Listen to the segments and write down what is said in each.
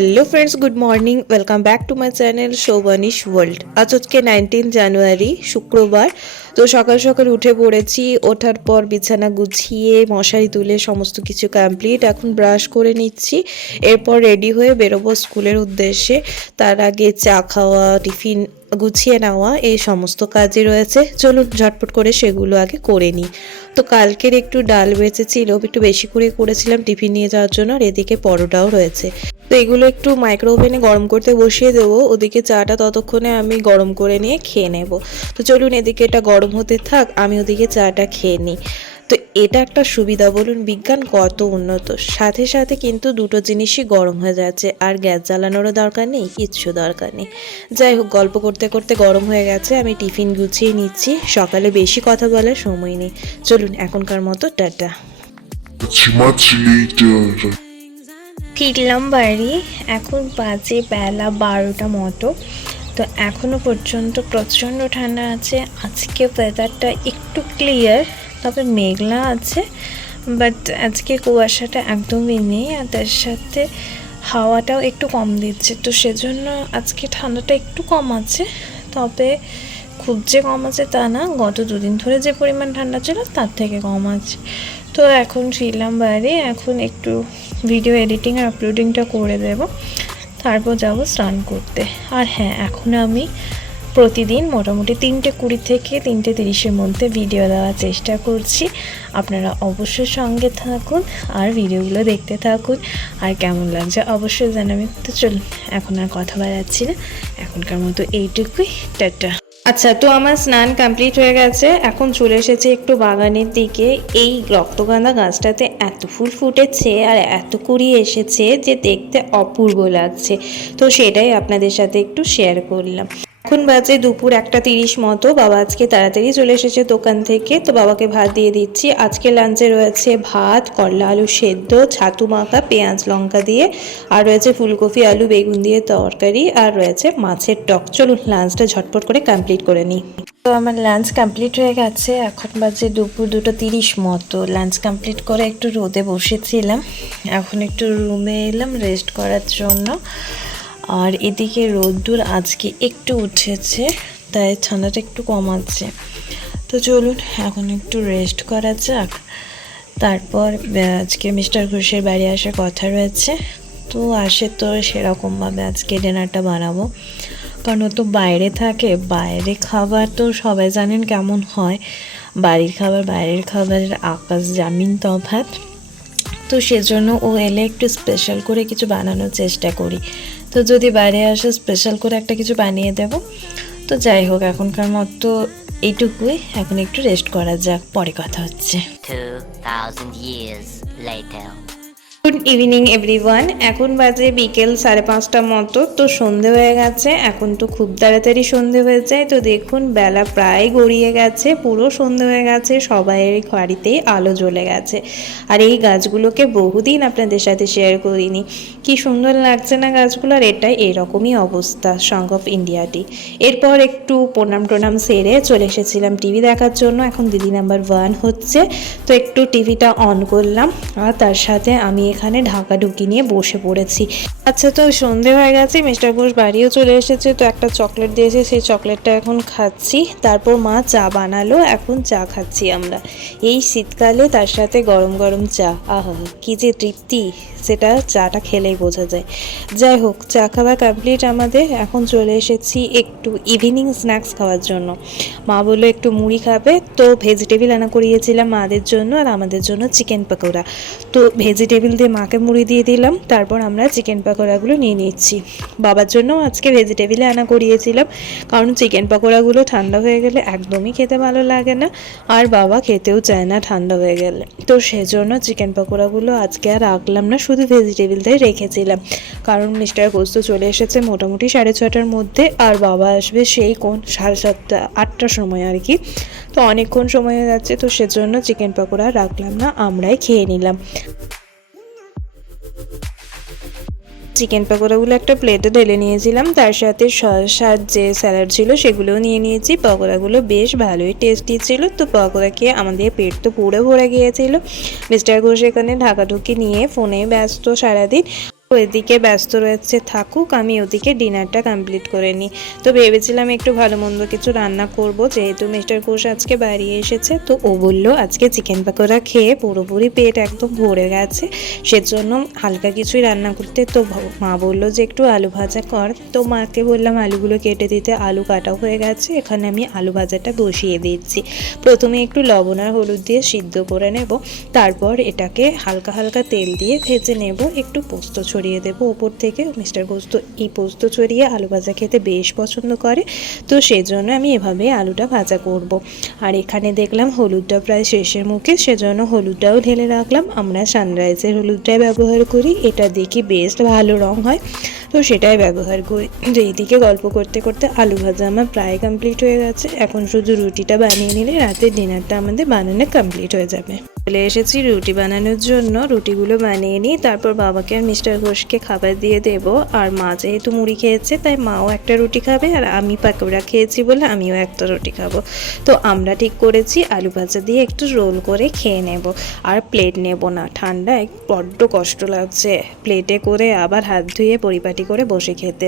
Hello friends good morning welcome back to my channel Shobhanish world আজ হচ্ছে nineteen জানুয়ারি শুক্রবার। তো সকাল সকাল উঠে পড়েছি, ওঠার পর বিছানা গুছিয়ে, মশারি তুলে সমস্ত কিছু কমপ্লিট এখন ব্রাশ করে নিচ্ছি। এরপর রেডি হয়ে বেরোবো স্কুলের উদ্দেশ্যে। তার আগে চা খাওয়া, টিফিন গুছিয়ে নেওয়া এই সমস্ত কাজই রয়েছে। চলুন ঝটপট করে সেগুলো আগে করে নিই। তো কালকের একটু ডাল বেঁচেছিল, একটু বেশি করে করেছিলাম টিফিন নিয়ে যাওয়ার জন্য, আর এদিকে পরোটাও রয়েছে। তো এগুলো একটু মাইক্রো ওভেনে গরম করতে বসিয়ে দেবো। ওদিকে চাটা ততক্ষণে আমি গরম করে নিয়ে খেয়ে নেব। তো চলুন এদিকে এটা গরম হতে থাক, আমি ওদিকে চাটা খেয়ে নিই। তো এটা একটা সুবিধা বলুন, বিজ্ঞান কত উন্নত। সাথে সাথে কিন্তু দুটো জিনিসই গরম হয়ে যাচ্ছে, আর গ্যাস জ্বালানোরও দরকার নেই, কিচ্ছু দরকার নেই। যাই হোক, গল্প করতে করতে গরম হয়ে গেছে, আমি টিফিন গুছিয়ে নিচ্ছি, সকালে বেশি কথা বলার সময় নেই। চলুন, এখনকার মতো, টাটা. ফিরলাম বাড়ি, এখন বাজে বেলা বারোটা মতো। তো এখনও পর্যন্ত প্রচণ্ড ঠান্ডা আছে, আজকে ওয়েদারটা একটু ক্লিয়ার তবে মেঘলা আছে বাট আজকে কুয়াশাটা একদমই নেই আর তার সাথে হাওয়াটাও একটু কম দিচ্ছে। তো সেজন্য আজকে ঠান্ডাটা একটু কম আছে, তবে খুব যে কম আছে তা না, গত দুদিন ধরে যে পরিমাণ ঠান্ডা ছিল তার থেকে কম আছে। তো এখন ফিরলাম বাইরে, এখন একটু ভিডিও এডিটিং আর আপলোডিংটা করে দেব, তারপর যাব স্নান করতে। আর হ্যাঁ এখন আমি প্রতিদিন মোটামুটি তিনটে কুড়ি থেকে তিনটে তিরিশের মধ্যে ভিডিও দেওয়ার চেষ্টা করছি। আপনারা অবশ্যই সঙ্গে থাকুন আর ভিডিওগুলো দেখতে থাকুন। আর কেমন লাগছে অবশ্যই জানাবেন। তো চলুন, এখন আর কথা বাড়াচ্ছি না। এখনকার মতো এইটুকুই। টাটা। আচ্ছা তো আমার স্নান কমপ্লিট হয়ে গেছে। এখন চলে এসেছে একটু বাগানের দিকে। এই রক্তগাঁদা গাছটাতে এত ফুল ফুটেছে আর এত কুড়ি এসেছে যে দেখতে অপূর্ব লাগছে। তো সেটাই আপনাদের সাথে একটু শেয়ার করলাম। এখন বাজে দুপুর একটা তিরিশ মতো। বাবা আজকে তাড়াতাড়ি চলে এসেছে দোকান থেকে। তো বাবাকে ভাত দিয়ে দিচ্ছি। আজকে লাঞ্চে রয়েছে ভাত, করলা আলু সেদ্ধ, ছাতু মাখা, পেঁয়াজ লঙ্কা দিয়ে। আর রয়েছে ফুলকপি, আলু, বেগুন দিয়ে তরকারি। আর রয়েছে মাছের টক। চলুন লাঞ্চটা ঝটপট করে কমপ্লিট করে নিই। তো আমার লাঞ্চ কমপ্লিট হয়ে গেছে। এখন বাজে দুপুর দুটো তিরিশ মতো। লাঞ্চ কমপ্লিট করে একটু রোদে বসেছিলাম। এখন একটু রুমে এলাম রেস্ট করার জন্য। আর এদিকে রোদ্দুর আজকে একটু উঠেছে, তাই ঠান্ডাটা একটু কমাচ্ছে। তো চলুন, এখন একটু রেস্ট করা যাক। তারপর আজকে মিস্টার ঘোষের বাড়ি আসার কথা রয়েছে। তো আসে তো সেরকমভাবে আজকে ডিনারটা বানাবো। কারণ ও তো বাইরে থাকে, বাইরে খাবার তো সবাই জানেন কেমন হয়। বাড়ির খাবার, বাইরের খাবারের আকাশ, জামিন, তফাৎ। তো সেজন্য ও এলে একটু স্পেশাল করে কিছু বানানোর চেষ্টা করি। তো যদি বাইরে আসে স্পেশাল করে একটা কিছু বানিয়ে দেব। তো যাই হোক এখনকার মতো এইটুকুই। এখন একটু রেস্ট করা যাক পরে কথা হচ্ছে। 2,000 years later. Good evening everyone এখন বাজে বিকেল সাড়ে পাঁচটা মতো, তো সন্ধে হয়ে গেছে। এখন তো খুব তাড়াতাড়ি সন্ধে হয়ে যায়। তো দেখুন, বেলা প্রায় গড়িয়ে গেছে, পুরো সন্ধে হয়ে গেছে সবাইয়ের বাড়িতেই আলো জ্বলে গেছে। আর এই গাছগুলোকে বহুদিন আপনাদের সাথে শেয়ার করিনি। কি সুন্দর লাগছে না গাছগুলো, আর এটাই এরকমই অবস্থা সং অফ ইন্ডিয়াটি এরপর একটু প্রণাম টোনাম সেরে চলে এসেছিলাম টিভি দেখার জন্য। এখন দিদি নাম্বার ওয়ান হচ্ছে। তো একটু টিভিটা অন করলাম। আর তার সাথে আমি এখানে ঢাকা ঢুকি নিয়ে বসে পড়েছি। আচ্ছা তো সন্ধে হয়ে গেছে, মিস্টার ঘোষ বাড়িও চলে এসেছে, তো একটা চকলেট দিয়েছে, সেই চকলেটটা এখন খাচ্ছি। তারপর মা চা বানালো, এখন চা খাচ্ছি আমরা। এই শীতকালে তার সাথে গরম গরম চা, আহা, কি যে তৃপ্তি, সেটা চাটা খেলেই বোঝা যায়। যাই হোক, চা খাওয়া কমপ্লিট আমাদের, এখন চলে এসেছি একটু ইভিনিং স্ন্যাক্স খাওয়ার জন্য। মা বলল, একটু মুড়ি খাবে। তো ভেজিটেবিল আনা করিয়েছিলাম মাদের জন্য আর আমাদের জন্য চিকেন পকোড়া। তো ভেজিটেবিল দিয়ে মাকে মুড়ি দিয়ে দিলাম, তারপর আমরা চিকেন পকোড়াগুলো নিয়ে নিচ্ছি। বাবার জন্য আজকে ভেজিটেবিলে আনা করিয়েছিলাম, কারণ চিকেন পকোড়াগুলো ঠান্ডা হয়ে গেলে একদমই খেতে ভালো লাগে না, আর বাবা খেতেও চায় না ঠান্ডা হয়ে গেলে। তো সেজন্য চিকেন পকোড়াগুলো আজকে আর রাখলাম না, শুধু ভেজিটেবিলটাই রেখেছিলাম। কারণ মিস্টার গোস্ত চলে এসেছে মোটামুটি সাড়ে ছটার মধ্যে, আর বাবা আসবে সেই কোন সাড়ে সাতটা, আটটার সময় আর কি। তো অনেকক্ষণ সময় হয়ে যাচ্ছে, তো সেজন্য চিকেন পকোড়া রাখলাম না, আমরাই খেয়ে নিলাম। চিকেন পকোড়াগুলো একটা প্লেটে ঢেলে নিয়েছিলাম। তার সাথে শসার যে স্যালাড ছিল সেগুলোও নিয়ে নিয়েছি। পকোড়াগুলো বেশ ভালোই টেস্টি ছিল। তো পকোড়া খেয়ে আমাদের পেট তো পুরো ভরে গিয়েছিল। মিস্টার ঘোষ এখানে ঢাকাঢুকি নিয়ে ফোনে ব্যস্ত সারাদিন। এদিকে ব্যস্ত রয়েছে থাকুক, আমি ওদিকে ডিনারটা কমপ্লিট করে নিই। তো ভেবেছিলাম একটু ভালো মন্দ কিছু রান্না করব, যেহেতু মিস্টার ঘোষ আজকে বাড়ি এসেছে, তো ও বলল আজকে চিকেন পাকোড়া খেয়ে পুরোপুরি পেট একদম ভরে গেছে, সেজন্য হালকা কিছুই রান্না করতে। তো মা বলল যে একটু আলু ভাজা কর। তো মাকে বললাম আলুগুলো কেটে দিতে আলু কাটা হয়ে গেছে, এখানে আমি আলু ভাজাটা বসিয়ে দিচ্ছি। প্রথমে একটু লবণ আর হলুদ দিয়ে সিদ্ধ করে নেব, তারপর এটাকে হালকা হালকা তেল দিয়ে ভেজে নেব, একটু পোস্ত ছড়িয়ে দেবো ওপর থেকে। মিস্টার পোস্ত এই পোস্ত ছড়িয়ে আলু ভাজা খেতে বেশ পছন্দ করে। তো সেজন্য আমি এভাবে আলুটা ভাজা করব। আর এখানে দেখলাম হলুদটা প্রায় শেষের মুখে, সেজন্য হলুদটাও ঢেলে রাখলাম। আমরা সানরাইজের হলুদটাই ব্যবহার করি। এটা দেখি বেশ ভালো রং হয়। তো সেটাই ব্যবহার করি। তো এইদিকে গল্প করতে করতে আলু ভাজা আমার প্রায় কমপ্লিট হয়ে গেছে। এখন শুধু রুটিটা বানিয়ে নিলে রাতের ডিনারটা আমাদের বানানো কমপ্লিট হয়ে যাবে। চলে এসেছি রুটি বানানোর জন্য। রুটিগুলো বানিয়ে নিই তারপর বাবাকে আর মিস্টার ঘোষকে খাবার দিয়ে দেব। আর মা যেহেতু মুড়ি খেয়েছে, তাই মাও একটা রুটি খাবে আর আমি পাকোড়া খেয়েছি বলে আমিও একটা রুটি খাব। তো আমরা ঠিক করেছি, আলু ভাজা দিয়ে একটু রোল করে খেয়ে নেব। আর প্লেট নেব না। ঠান্ডায় বড্ড কষ্ট লাগছে। প্লেটে করে আবার হাত ধুয়ে পরিপাটি করে বসে খেতে।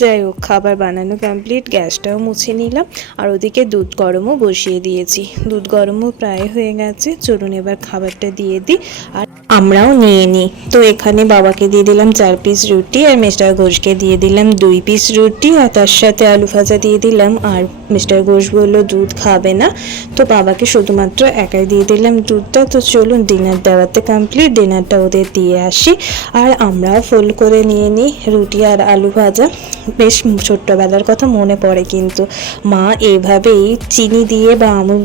যাই হোক, খাবার বানানো কমপ্লিট গ্যাসটাও মুছে নিলাম, আর ওদিকে দুধ গরমও বসিয়ে দিয়েছি। দুধ গরমও প্রায় হয়ে গেছে, চলুন এবার খাবারটা দিয়ে দিই, আর আমরাও নিয়ে নিই তো এখানে বাবাকে দিয়ে দিলাম চার পিস রুটি আর মিস্টার ঘোষকে দিয়ে দিলাম দুই পিস রুটি আর তার সাথে আলু ভাজা দিয়ে দিলাম। আর মিস্টার ঘোষ বলল, দুধ খাবে না। তো বাবাকে শুধুমাত্র একাই দিয়ে দিলাম দুধটা। তো চলুন ডিনার দেওয়াতে কমপ্লিট ডিনারটা ওদের দিয়ে আসি। আর আমরাও ফোল্ড করে নিয়ে নিই রুটি আর আলু ভাজা। বেশ ছোট্টবেলার কথা মনে পড়ে কিন্তু। মা এভাবেই চিনি দিয়ে বা আমুল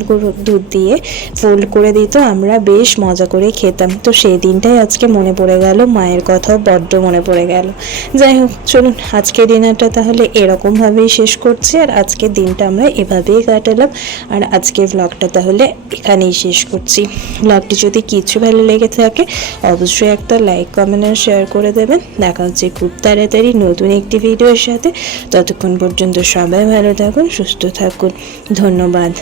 দুধ দিয়ে ফোল্ড করে দিত। আমরা বেশ মজা করে খেতাম। তো সেই দিনটাই আজকে মনে পড়ে গেল, মায়ের কথাও বড্ড মনে পড়ে গেল। যাই হোক, চলুন আজকে ডিনারটা তাহলে এরকমভাবেই শেষ করছি আর আজকের দিনটা আমরা এভাবেই কাটালাম। আর আজকের ব্লগটা তাহলে এখানেই শেষ করছি। ব্লগটি যদি কিছু ভালো লেগে থাকে, অবশ্যই একটা লাইক কমেন্ট আর শেয়ার করে দেবেন। দেখা হচ্ছে খুব তাড়াতাড়ি নতুন একটি ভিডিওর সাথে। ততক্ষণ পর্যন্ত সবাই ভালো থাকুন, সুস্থ থাকুন। ধন্যবাদ।